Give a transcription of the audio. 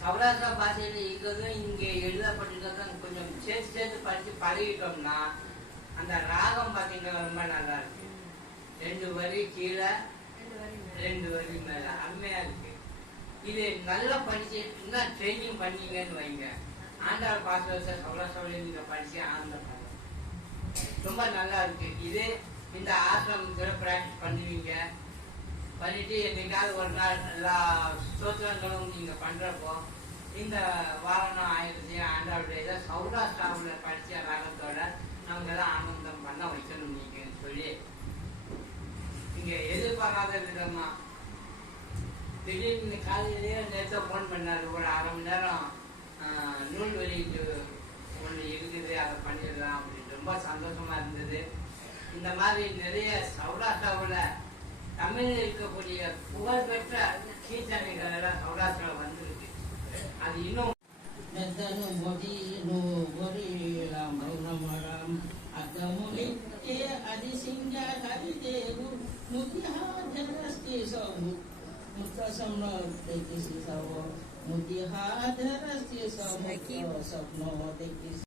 சௌராஷ்டிரா பாஷையில் இருக்கிறதும் இங்கே எழுதப்பட்டிருக்கிறதும் கொஞ்சம் சேர்த்து சேர்த்து படித்து பழகிட்டோம்னா அந்த ராகம் பார்த்தீங்கன்னா ரொம்ப நல்லா இருக்கு ரெண்டு வரி கீழே ரெண்டு வரி மேலே. அருமையாக இருக்கு. இது நல்லா படிச்சு இன்னும் ட்ரைனிங் பண்ணீங்கன்னு வைங்க. ஆண்டாள் பாஸ்வேர்ஸை சௌராஷ்டிராவில் நீங்கள் படிச்சு ஆனந்த ரொம்ப நல்லா இருக்கு. இது இந்த ஆசிரமத்தில் ப்ராக்டிஸ் பண்ணுவீங்க. பண்ணிட்டு என்னைக்காவது ஒரு நாள் எல்லா ஸ்தோத்திரங்களும் நீங்கள் பண்ணுறப்போ இந்த வாரணம் ஆயிரத்தி ஆண்டாவுடைய சௌராஷ்டிராவில் படித்த ராகத்தோட நம்ம எல்லாம் ஆனந்தம் பண்ண வைக்கணும் நீங்கள் சொல்லி இங்கே எதிர்பாராத விதமாக திடீர்னு காலையிலேயே நேற்று ஃபோன் பண்ணாரு ஒரு அரை மணி நேரம் நூல் வெளியீட்டு ஒன்று இருக்குது அதை பண்ணிடலாம் அப்படின்னு. ரொம்ப சந்தோஷமாக இருந்தது. இந்த மாதிரி நிறைய சௌராஷ்டிராவில் தமிழில் இருக்கக்கூடிய புகழ்பெற்ற கீர்த்தனைகள் சௌராஷ்டிரம் வந்துருக்கு அது இன்னும் நெத்தனு மொடி நோரிலாம் பௌர்ணமராம் அத்தமுனித்தே அதிசிங்க கவிதேவு முத்தியாதரஸ்தி சவு முத்தசம்னோ முத்தியாதரஸ்தி சவு சப்னோ தேக்கி